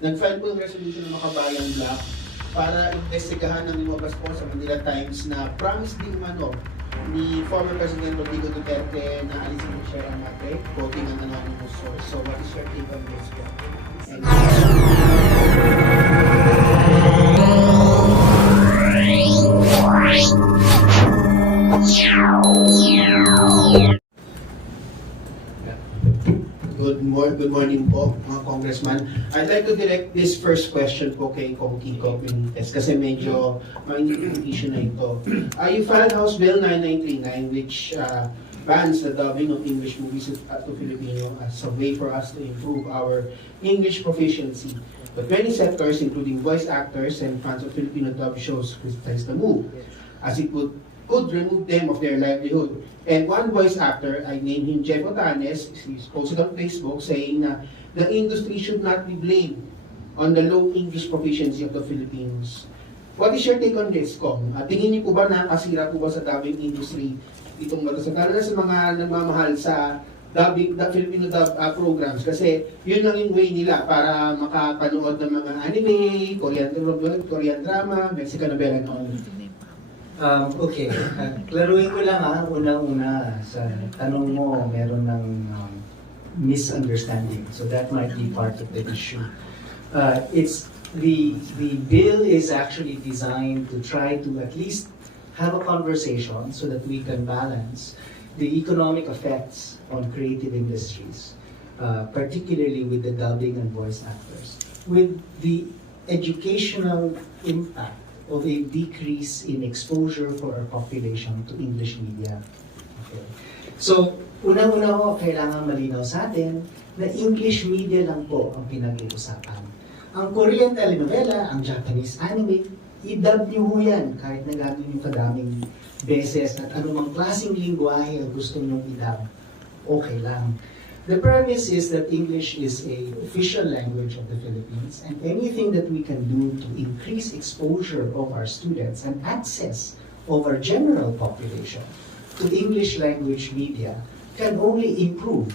Nag-file po yung resolution ng Makabayan Block para investigahan ng lumabas po sa Manila Times na promise Diumano ni former President Rodrigo Duterte na alisin ng Madre, quoting an anonymous source. So what is your take on this po? Good morning po, mga congressman. I'd like to direct this first question po kay Kong Kiko Benitez kasi medyo mainit yung issue na ito. You filed House Bill 9939 which bans the dubbing of English movies to Filipino as a way for us to improve our English proficiency. But many sectors, including voice actors and fans of Filipino dub shows, criticize the move, as it could remove them of their livelihood. And one voice actor, I named him Jeff Otanes, he's posted on Facebook saying na the industry should not be blamed on the low English proficiency of the Filipinos. What is your take on this, Kong? Tingin niyo po ba nakasira po ba sa dubbing industry itong matasag? Lalo na sa mga nagmamahal sa dubbing, Filipino dub programs kasi yun lang yung way nila para makapanood ng mga anime, Korean drama, Mexican novela and all. Okay, klaruin ko lang unang-una sa tanong mo, meron ng misunderstanding. So that might be part of the issue. It's the bill is actually designed to try to at least have a conversation so that we can balance the economic effects on creative industries, particularly with the dubbing and voice actors, with the educational impact of a decrease in exposure for our population to English media. Okay. So, unang-una ko, kailangan malinaw sa atin na English media lang po ang pinag-iusapan. Ang Korean telenovela, ang Japanese anime, i-dub niyo ho yan kahit na gano'n yung kadaming beses at anumang klaseng lingwahe ang gusto niyong i-dub. Okay lang. The premise is that English is an official language of the Philippines, and anything that we can do to increase exposure of our students and access of our general population to English language media can only improve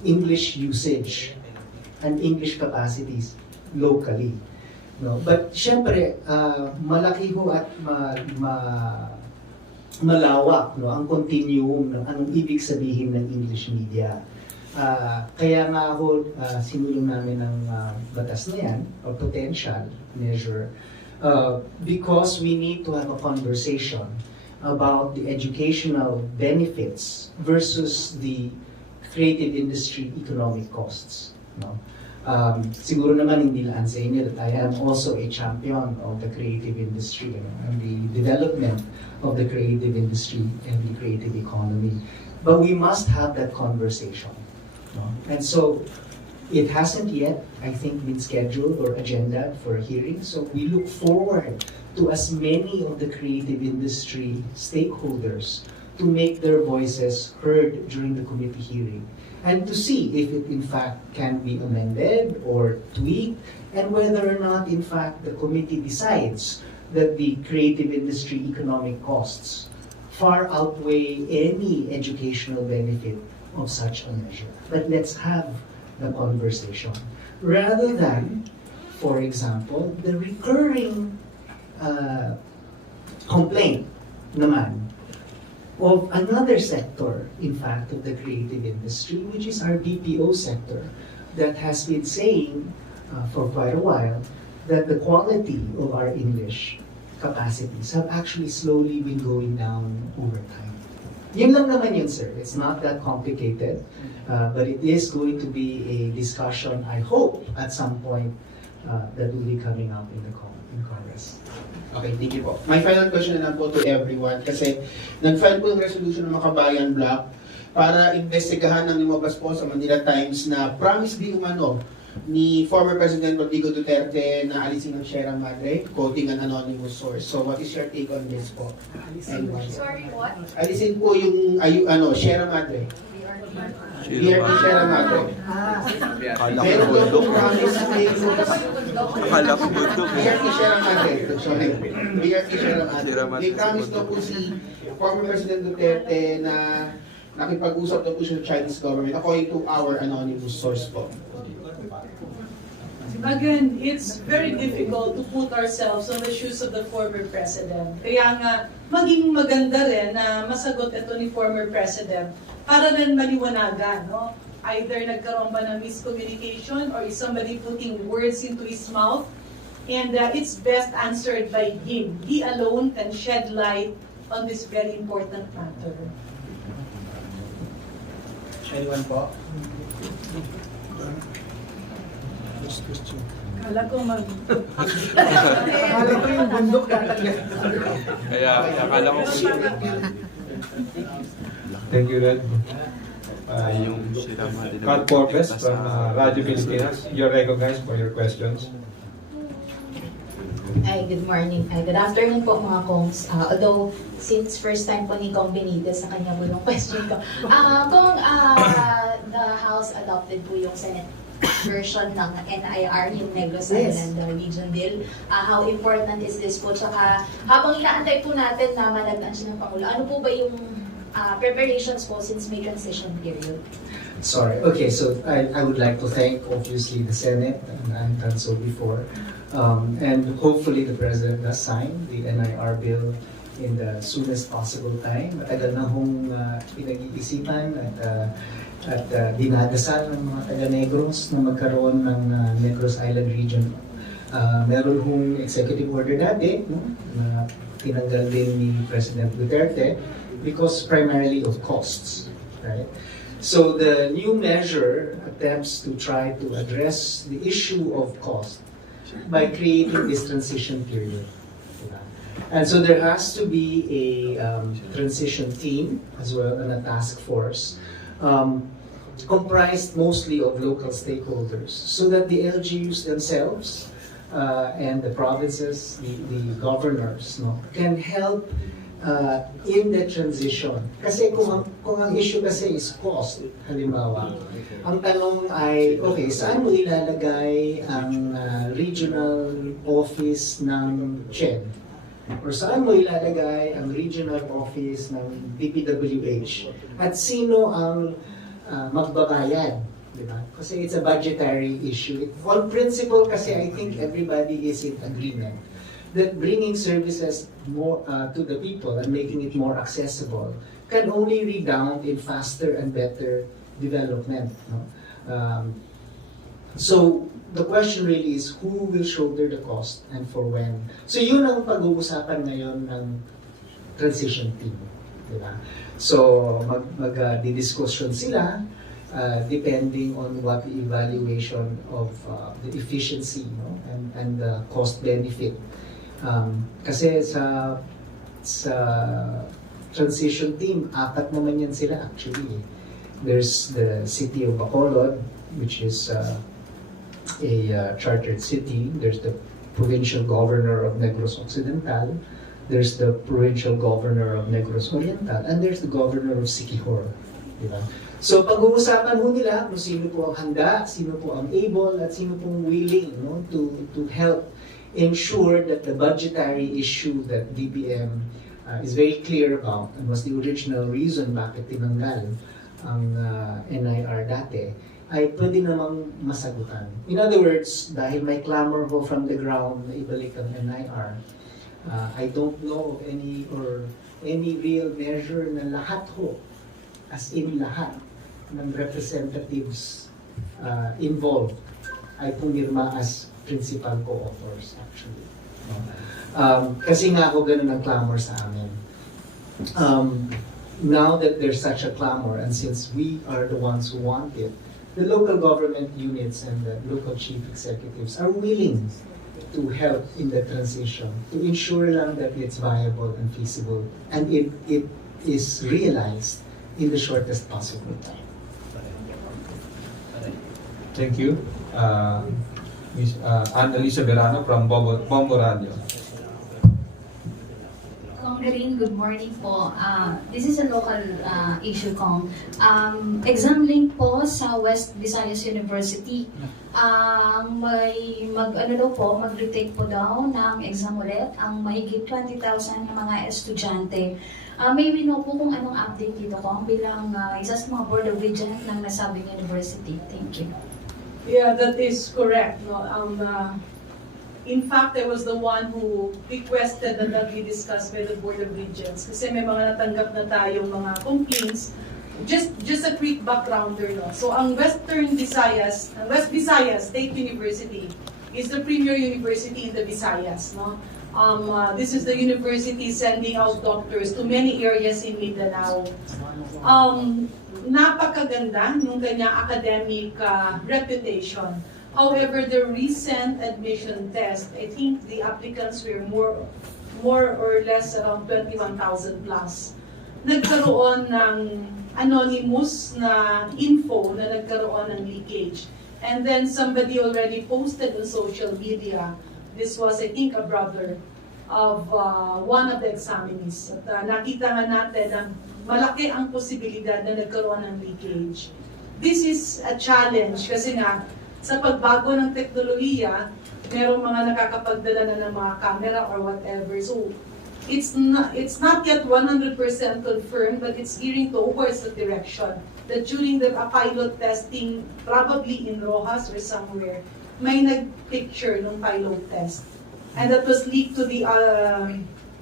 English usage and English capacities locally. But syempre, malaki ho at malawak ang continuum ng anong ibig sabihin ng English media. Kaya nga ho, sinulong namin ng batas na yan, or potential measure, because we need to have a conversation about the educational benefits versus the creative industry economic costs. Siguro naman hindi lang sa inyo that I am also a champion of the creative industry and the development of the creative industry and the creative economy. But we must have that conversation. And so it hasn't yet, I think, been scheduled or agenda for a hearing. So we look forward to as many of the creative industry stakeholders to make their voices heard during the committee hearing, and to see if it in fact can be amended or tweaked, and whether or not in fact the committee decides that the creative industry economic costs far outweigh any educational benefit of such a measure. But let's have the conversation, rather than, for example, the recurring complaint naman of another sector, in fact, of the creative industry, which is our BPO sector, that has been saying for quite a while that the quality of our English capacities have actually slowly been going down over time. Yun lang naman yun, sir. It's not that complicated, but it is going to be a discussion, I hope, at some point, that will be coming up in Congress. Okay, thank you po. My final question na po to everyone kasi nag-file po yung resolution ng Makabayan Block para investigahan ng lumabas po sa Manila Times na promise Diumano ni former President Rodrigo Duterte na alisin ng Madre, quoting an anonymous source. So what is your take on this po? Sorry, what? Alisin po yung Madre. BRP Sierra Madre. Meron daw pong promise Akala ko buto. BRP Sierra Madre. Sorry. BRP Sierra Madre. May promise daw po si former President Duterte na nakipag-usap daw po siya sa Chinese government according to our anonymous source po. Again, it's very difficult to put ourselves on the shoes of the former president. Kaya nga, maging maganda rin na masagot ito ni former president para rin maliwanagan, no? Either nagkaroon ba ng miscommunication or is somebody putting words into his mouth, and it's best answered by him. He alone can shed light on this very important matter. Anyone po? Kala ko Akala ko yung bundok tatagyan. Kaya akala ko Thank you, Red. yung sinama din. Kat Corpes from Radio Pilipinas, you're recognized for your questions. Ay, good morning. Ay, good afternoon po mga kongs. Although, since first time po ni Kong Benitez sa kanya po yung question ko. Kung the House adopted po yung Senate version ng NIR, yung Negros Island Region Bill, how important is this po? Tsaka, habang inaantay po natin na malagdan siya ng Pangulo, ano po ba yung preparations po since may transition period? Sorry. Okay, so I would like to thank, obviously, the Senate, and I've done so before. And hopefully the President does sign the NIR bill in the soonest possible time. Matagal na hong pinag-iisipan at dinadasal ng mga taga-Negros na magkaroon ng Negros Island Region. Meron hong executive order dati, no, na tinanggal din ni President Duterte because primarily of costs, right? So the new measure attempts to try to address the issue of cost by creating this transition period. And so there has to be a transition team as well, and a task force comprised mostly of local stakeholders, so that the LGUs themselves and the provinces, the governors, no, can help in the transition. Kasi kung ang issue kasi is cost, halimbawa, ang tanong ay, okay, saan mo ilalagay ang regional office ng CHED? Or saan mo ilalagay ang regional office ng DPWH? At sino ang magbabayad? Diba? Kasi it's a budgetary issue. On principle kasi, I think everybody is in agreement that bringing services more to the people and making it more accessible can only redound in faster and better development. No? So the question really is who will shoulder the cost and for when. So yun ang pag-uusapan ngayon ng transition team. Diba? So mag-discussion sila depending on what the evaluation of the efficiency, no? and the cost benefit. Kasi sa transition team, 4 naman yan sila actually. There's the city of Bacolod, which is a chartered city. There's the provincial governor of Negros Occidental. There's the provincial governor of Negros Oriental. And there's the governor of Siquijor. Diba? So pag-uusapan ho nila kung sino po ang handa, sino po ang able, at sino pong willing, no, to help ensure that the budgetary issue that DBM is very clear about and was the original reason bakit tinanggal ang NIR dati, ay pwede namang masagutan. In other words, dahil may clamor ho from the ground na ibalik ang NIR, I don't know of any real measure na lahat ho, as in lahat, ng representatives involved ay pumirma as principal co-authors actually. Kasi nga ako ganun ang clamor sa amin. Now that there's such a clamor, and since we are the ones who want it, the local government units and the local chief executives are willing to help in the transition, to ensure lang that it's viable and feasible, and it is realized in the shortest possible time. Thank you. Ms. Annalisa Verano from Bombo Radio. Kong Green, good morning po. This is a local issue, Kong. Exam link po sa West Visayas University. Mag-retake po daw ng exam ulit ang mahigit 20,000 ng mga estudyante. May we know po kung anong update dito, Kong, bilang isa sa mga Board of Regents ng nasabing university. Thank you. Yeah, that is correct. No, in fact, I was the one who requested that that be discussed by the Board of Regents kasi may mga natanggap na tayong mga complaints. Just a quick backgrounder, no. So ang West Visayas State University is the premier university in the Visayas, no. This is the university sending out doctors to many areas in Mindanao. Napakaganda ng kanyang academic reputation. However, the recent admission test, I think the applicants were more or less around 21,000 plus. Nagkaroon ng anonymous na info na nagkaroon ng leakage. And then somebody already posted on social media, this was I think a brother of one of the examinees. At nakita nga natin na malaki ang posibilidad na nagkaroon ng leakage. This is a challenge kasi nga sa pagbago ng teknolohiya, merong mga nakakapagdala na ng mga camera or whatever. So, it's not yet 100% confirmed, but it's gearing towards the direction that during the pilot testing, probably in Rojas or somewhere, may nag-picture ng pilot test. And that was leaked to the,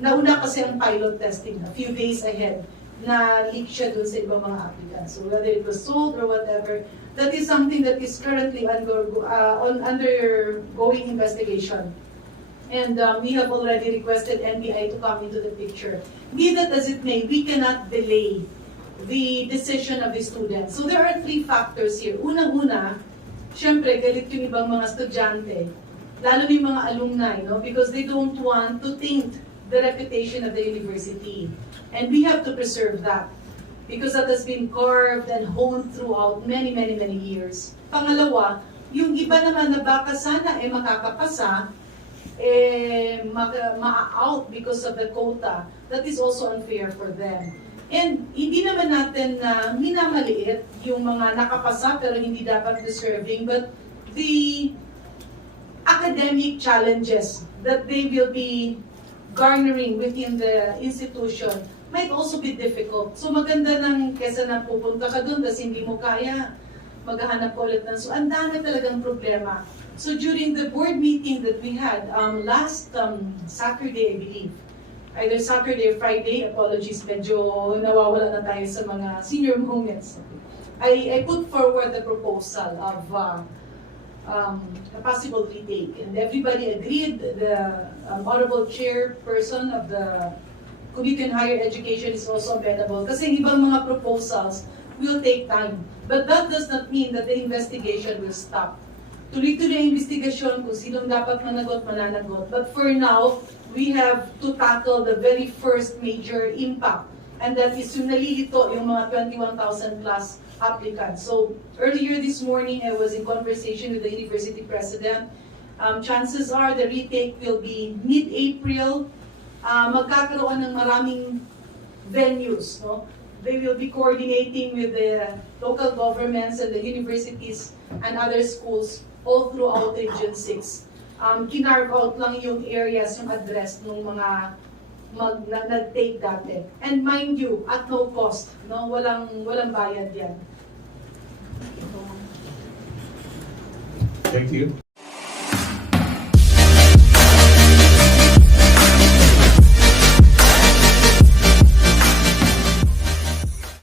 nauna kasi ang pilot testing, a few days ahead, na leak siya dun sa ibang mga applicants. So whether it was sold or whatever, that is something that is currently undergoing investigation. And we have already requested NBI to come into the picture. Be that as it may, we cannot delay the decision of the students. So there are three factors here. Unang-una, syempre, galit yung ibang mga estudyante, lalo na yung mga alumni, no? Because they don't want to taint the reputation of the university. And we have to preserve that. Because that has been carved and honed throughout many years. Pangalawa, yung iba naman na baka sana makakapasa, ma-out because of the quota, that is also unfair for them. And hindi naman natin minamaliit yung mga nakapasa pero hindi dapat deserving, but the academic challenges that they will be garnering within the institution might also be difficult. So maganda nang kesa na pupunta ka doon tapos hindi mo kaya, maghahanap ko ulit ng so ang dami talagang problema. So during the board meeting that we had last Saturday, I believe, either Saturday or Friday, apologies, medyo nawawala na tayo sa mga senior moments. I put forward the proposal of a possible retake, and everybody agreed. The honorable chairperson of the Committee on Higher Education is also amenable kasi ibang mga proposals will take time. But that does not mean that the investigation will stop. Tuloy-tuloy ang investigasyon kung sinong dapat managot, mananagot. But for now, we have to tackle the very first major impact. And that is yung nalilito yung mga 21,000 plus applicants. So earlier this morning, I was in conversation with the university president. Chances are the retake will be mid-April. Magkakaroon ng maraming venues, no? They will be coordinating with the local governments and the universities and other schools all throughout Region 6. Kinarve out lang yung areas, yung address ng mga nag-take dati. And mind you, at no cost, no? Walang bayad yan. Thank you.